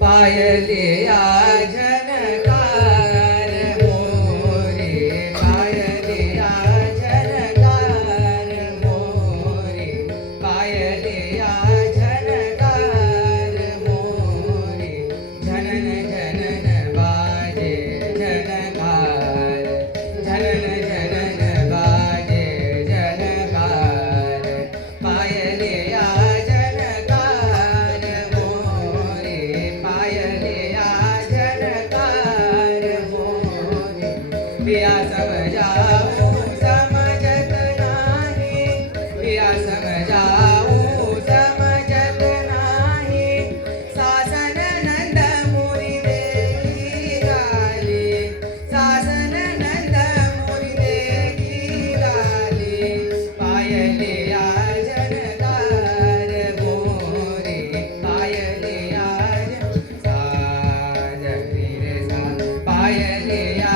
पायलिया झनकार मोरे, पायलिया झनकार मोरे, पायलिया झनकार मोरे, झनन झनन बाजे झनकार, झनन झनन बाजे झनकार, पायलिया झनकार मोरे, पायलिया झनकार मोरे, पिया समजाऊ समजत नाही, पिया समजाऊ समजत नाही, सासन नंद मुरी देई गाली, सासन नंद मुरी देई गाली, पायलिया झनकार मोरे, पायलिया पायलिया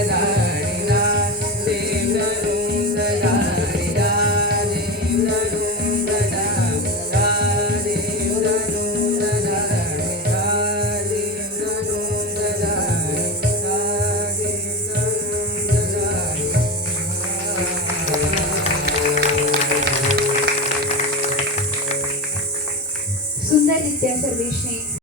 ददानि दा दीं दरूं ददानि दा दीं दरूं ददानि दा दीं दरूं ददानि दा दीं दरूं ददानि दा दीं दरूं ददानि सुंदररित्या सर्वेशने